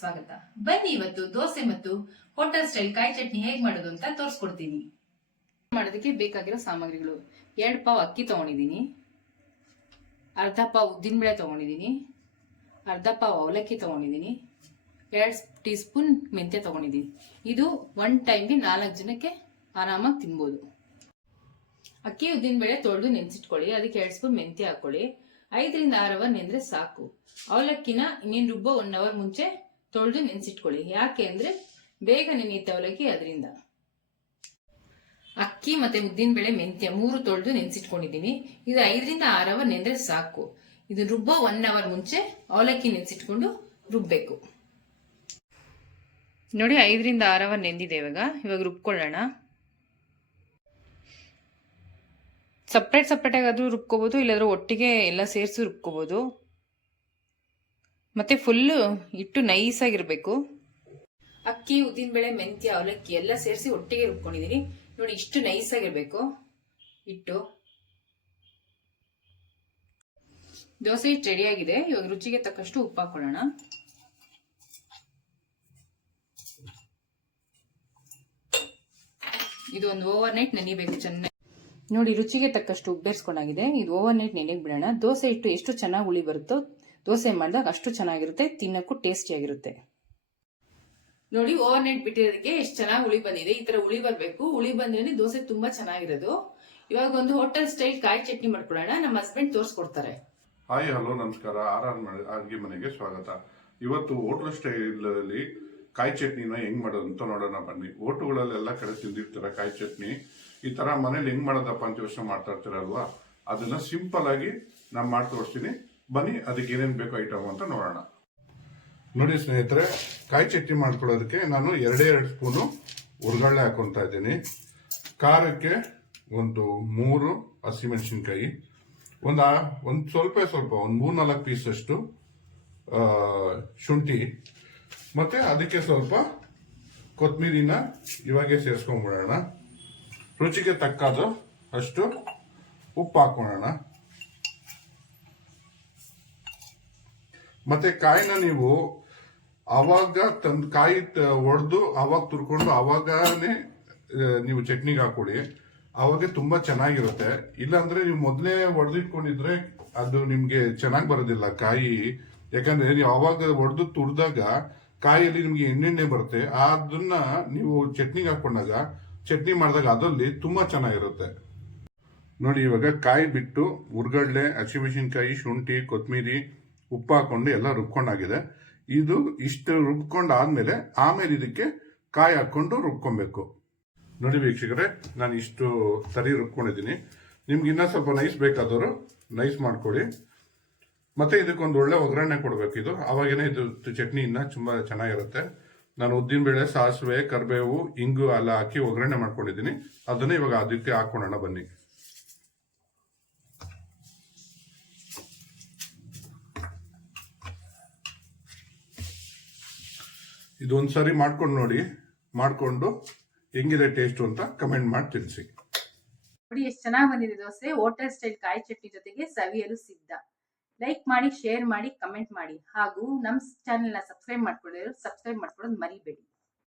ಸ್ವಾಗತ. ಬನ್ನಿ ಇವತ್ತು ದೋಸೆ ಮತ್ತು ಹೋಟೆಲ್ ಸ್ಟೈಲ್ ಕಾಯಿ ಚಟ್ನಿ ಹೇಗೆ ಮಾಡೋದು ಅಂತ ತೋರಿಸ್ಕೊಡ್ತೀನಿ. ಮಾಡೋದಕ್ಕೆ ಬೇಕಾಗಿರೋ ಸಾಮಗ್ರಿಗಳು: 2 ಪಾವ್ ಅಕ್ಕಿ ತಗೊಂಡಿದ್ದೀನಿ, ಅರ್ಧ ಪಾವ್ ಉದ್ದಿನಬೇಳೆ ತಗೊಂಡಿದ್ದೀನಿ, ಅರ್ಧ ಪಾವ್ ಅವಲಕ್ಕಿ ತಗೊಂಡಿದ್ದೀನಿ, 2 ಟೀ ಸ್ಪೂನ್ ಮೆಂತ್ಯ ತಗೊಂಡಿದ್ದೀನಿ. ಇದು 1 ಟೈಮ್ಗೆ 4 ಜನಕ್ಕೆ ಆರಾಮಾಗಿ ತಿನ್ಬೋದು. ಅಕ್ಕಿ ಉದ್ದಿನಬೇಳೆ ತೊಳೆದು ನೆನೆಸಿಟ್ಕೊಳ್ಳಿ. ಅದಕ್ಕೆ 2 ಸ್ಪೂನ್ ಮೆಂತ್ಯ ಹಾಕೊಳ್ಳಿ. 5 ರಿಂದ 6 ಅವರ್ ನೆಂದ್ರೆ ಸಾಕು. ಅವಲಕ್ಕಿನ ಇನ್ನೇನು ರುಬ್ಬೋ 1 ಅವರ್ ಮುಂಚೆ ತೊಳೆದು ನೆನೆಸಿಟ್ಕೊಳ್ಳಿ. ಯಾಕೆ ಅಂದ್ರೆ ಬೇಗ ನೆನೆಯುತ್ತೆ ಅವಲಕ್ಕಿ, ಅದರಿಂದ. ಅಕ್ಕಿ ಮತ್ತೆ ಉದ್ದಿನಬೇಳೆ ಮೆಂತ್ಯ 3 ತೊಳೆದು ನೆನೆಸಿಟ್ಕೊಂಡಿದ್ದೀನಿ. ಇದು 5 ರಿಂದ 6 ಅವರ್ ನೆಂದ್ರೆ ಸಾಕು. ಇದು ರುಬ್ಬೋ 1 ಅವರ್ ಮುಂಚೆ ಅವಲಕ್ಕಿ ನೆನೆಸಿಟ್ಕೊಂಡು ರುಬ್ಬೇಕು. ನೋಡಿ, 5 ರಿಂದ 6 ಅವರ್ ನೆಂದಿದೆ. ಇವಾಗ ರುಬ್ಕೊಳ್ಳೋಣ. ಸಪ್ರೇಟ್ ಆಗಾದ್ರೂ ರುಬ್ಕೋಬಹುದು, ಇಲ್ಲಾದ್ರೂ ಒಟ್ಟಿಗೆ ಎಲ್ಲ ಸೇರಿಸಿ ರುಬ್ಕೋಬಹುದು. ಮತ್ತೆ ಫುಲ್ಲು ಹಿಟ್ಟು ನೈಸ್ ಆಗಿರ್ಬೇಕು. ಅಕ್ಕಿ ಉದ್ದಿನಬೇಳೆ ಮೆಂತ್ಯ ಅವಲಕ್ಕಿ ಎಲ್ಲ ಸೇರಿಸಿ ಒಟ್ಟಿಗೆ ರುಬ್ಕೊಂಡಿದ್ದೀನಿ. ನೋಡಿ, ಇಷ್ಟು ನೈಸ್ ಆಗಿರ್ಬೇಕು ಹಿಟ್ಟು. ದೋಸೆ ಹಿಟ್ಟು ರೆಡಿ ಆಗಿದೆ. ಇವಾಗ ರುಚಿಗೆ ತಕ್ಕಷ್ಟು ಉಪ್ಪು ಹಾಕೊಳ್ಳೋಣ. ಇದು ಒಂದು ಓವರ್ ನೈಟ್ ನೆನಿಬೇಕು ಚೆನ್ನಾಗಿ. ನೋಡಿ, ರುಚಿಗೆ ತಕ್ಕಷ್ಟು ಉಪ್ಪು ಬೇರಿಸ್ಕೊಂಡಾಗಿದೆ. ಇದು ಓವರ್ ನೈಟ್ ನೆನೆಗೆ ಬಿಡೋಣ. ದೋಸೆ ಹಿಟ್ಟು ಎಷ್ಟು ಚೆನ್ನಾಗಿ ಹುಳಿ ಬರುತ್ತೋ ದೋಸೆ ಮಾಡಿದಾಗ ಅಷ್ಟು ಚೆನ್ನಾಗಿರುತ್ತೆ, ತಿನ್ನಕ್ಕೂ ಟೇಸ್ಟಿಯಾಗಿರುತ್ತೆ. ನೋಡಿ, ಓವರ್ ನೈಟ್ ಬಿಟ್ಟಿರೋದಕ್ಕೆ ಎಷ್ಟು ಚೆನ್ನಾಗಿ ಹುಳಿ ಬಂದಿದೆ. ಈ ತರ ಹುಳಿ ಬರಬೇಕು. ಹುಳಿ ಬಂದ್ರೆ ದೋಸೆ ತುಂಬಾ ಚೆನ್ನಾಗಿರೋದು. ಇವಾಗ ಒಂದು ಹೋಟೆಲ್ ಸ್ಟೈಲ್ ಕಾಯಿ ಚಟ್ನಿ ಮಾಡ್ಕೊಳ್ಳೋಣ. ನಮ್ಮ ಹಸ್ಬೆಂಡ್ ತೋರಿಸ್ಕೊಡ್ತಾರೆ. ಹಾಯ್, ಹಲೋ, ನಮಸ್ಕಾರ. ಅಡುಗೆ ಮನೆಗೆ ಸ್ವಾಗತ. ಇವತ್ತು ಹೋಟೆಲ್ ಸ್ಟೈಲ್ ಅಲ್ಲಿ ಕಾಯಿ ಚಟ್ನಿನ ಹೆಂಗ್ ಮಾಡೋದು ಅಂತ ನೋಡೋಣ ಬನ್ನಿ. ಹೋಟೆಲ್ಗಳಲ್ಲೆಲ್ಲ ಕಡೆ ತಿಂದಿರ್ತಾರ ಕಾಯಿ ಚಟ್ನಿ. ಈ ತರ ಮನೇಲಿ ಹೆಂಗ್ ಮಾಡೋದಪ್ಪ ಅಂತ ಯೋಚನೆ ಮಾಡ್ತಾ ಇರ್ತೀರಲ್ವಾ, ಅದನ್ನ ಸಿಂಪಲ್ ಆಗಿ ನಾನು ಮಾಡಿ ತೋರಿಸ್ತೀನಿ. ಬನ್ನಿ, ಅದಕ್ಕೆ ಏನೇನು ಬೇಕು ಐಟಮ್ ಅಂತ ನೋಡೋಣ. ನೋಡಿ ಸ್ನೇಹಿತರೆ, ಕಾಯಿ ಚಟ್ನಿ ಮಾಡ್ಕೊಳ್ಳೋದಕ್ಕೆ ನಾನು 2 ಸ್ಪೂನು ಹುರ್ಗಡ್ಲೆ ಹಾಕೊಂತ ಇದ್ದೀನಿ. ಖಾರಕ್ಕೆ ಒಂದು 3 ಹಸಿಮೆಣಸಿನ್ಕಾಯಿ, ಒಂದು ಸ್ವಲ್ಪ 3-4 ಪೀಸ್ ಅಷ್ಟು ಶುಂಠಿ, ಮತ್ತೆ ಅದಕ್ಕೆ ಸ್ವಲ್ಪ ಕೊತ್ತಂಬರಿನ ಇವಾಗೆ ಸೇರಿಸ್ಕೊಂಡ್ಬಿಡೋಣ. ರುಚಿಗೆ ತಕ್ಕಾದ ಅಷ್ಟು ಉಪ್ಪು ಹಾಕೋಣ. ಮತ್ತೆ ಕಾಯಿನ ನೀವು ಅವಾಗ ತಂದು ಕಾಯಿ ಒಡೆದು ಅವಾಗ ತುರ್ಕೊಂಡು ಅವಾಗನೇ ನೀವು ಚಟ್ನಿಗೆ ಹಾಕೊಳ್ಳಿ. ಅವಾಗ ತುಂಬಾ ಚೆನ್ನಾಗಿರುತ್ತೆ. ಇಲ್ಲಾಂದ್ರೆ ನೀವು ಮೊದಲೇ ಒಡೆದಿಟ್ಕೊಂಡಿದ್ರೆ ಅದು ನಿಮ್ಗೆ ಚೆನ್ನಾಗಿ ಬರೋದಿಲ್ಲ ಕಾಯಿ. ಯಾಕಂದ್ರೆ ನೀವು ಅವಾಗ ಒಡೆದು ತುರಿದಾಗ ಕಾಯಿಯಲ್ಲಿ ನಿಮ್ಗೆ ಎಣ್ಣೆಣ್ಣೆ ಬರುತ್ತೆ. ಅದನ್ನ ನೀವು ಚಟ್ನಿಗೆ ಹಾಕೊಂಡಾಗ ಚಟ್ನಿ ಮಾಡಿದಾಗ ಅದರಲ್ಲಿ ತುಂಬಾ ಚೆನ್ನಾಗಿರುತ್ತೆ. ನೋಡಿ, ಇವಾಗ ಕಾಯಿ ಬಿಟ್ಟು ಹುರ್ಗಡ್ಲೆ, ಹಸಿಮೆಣಸಿನ್ಕಾಯಿ, ಶುಂಠಿ, ಕೊತ್ತಂಬರಿ, ಉಪ್ಪು ಹಾಕೊಂಡು ಎಲ್ಲ ರುಬ್ಕೊಂಡಾಗಿದೆ. ಇದು ಇಷ್ಟು ರುಬ್ಕೊಂಡಾದ್ಮೇಲೆ ಆಮೇಲೆ ಇದಕ್ಕೆ ಕಾಯಿ ಹಾಕೊಂಡು ರುಬ್ಕೊಬೇಕು. ನೋಡಿ ವೀಕ್ಷಕರೇ, ನಾನು ಇಷ್ಟು ಸರಿ ರುಬ್ಕೊಂಡಿದ್ದೀನಿ. ನಿಮ್ಗೆ ಇನ್ನೂ ಸ್ವಲ್ಪ ನೈಸ್ ಬೇಕಾದವರು ನೈಸ್ ಮಾಡ್ಕೊಳ್ಳಿ. ಮತ್ತೆ ಇದಕ್ಕೊಂದು ಒಳ್ಳೆ ಒಗ್ಗರಣೆ ಕೊಡಬೇಕು. ಇದು ಅವಾಗೇನೆ ಇದು ಚಟ್ನಿ ಇನ್ನ ತುಂಬಾ ಚೆನ್ನಾಗಿರುತ್ತೆ. ನಾನು ಉದ್ದಿನಬೇಳೆ, ಸಾಸಿವೆ, ಕರಿಬೇವು, ಇಂಗು ಎಲ್ಲ ಹಾಕಿ ಒಗ್ಗರಣೆ ಮಾಡ್ಕೊಂಡಿದ್ದೀನಿ. ಅದನ್ನ ಇವಾಗ ಅದಕ್ಕೆ ಹಾಕೋಣ ಬನ್ನಿ. ಇದೊಂದ್ಸರಿ ಮಾಡ್ಕೊಂಡು ನೋಡಿ, ಮಾಡ್ಕೊಂಡು ಹೆಂಗಿದೆ ಟೇಸ್ಟ್ ಅಂತ ಕಮೆಂಟ್ ಮಾಡಿ ತಿಳಿಸಿ. ನೋಡಿ, ಎಷ್ಟು ಚೆನ್ನಾಗಿ ಬಂದಿದೆ ದೋಸೆ. ಹೋಟೆಲ್ ಸ್ಟೈಲ್ ಕಾಯಿ ಚಟ್ನಿ ಜೊತೆಗೆ ಸವಿಯಲು ಸಿದ್ಧ. ಲೈಕ್ ಮಾಡಿ, ಶೇರ್ ಮಾಡಿ, ಕಮೆಂಟ್ ಮಾಡಿ. ಹಾಗೂ ನಮ್ಮ ಚಾನೆಲ್ನ ಸಬ್ಸ್ಕ್ರೈಬ್ ಮಾಡ್ಕೊಳ್ಳೋದು ಮರಿಬೇಡಿ.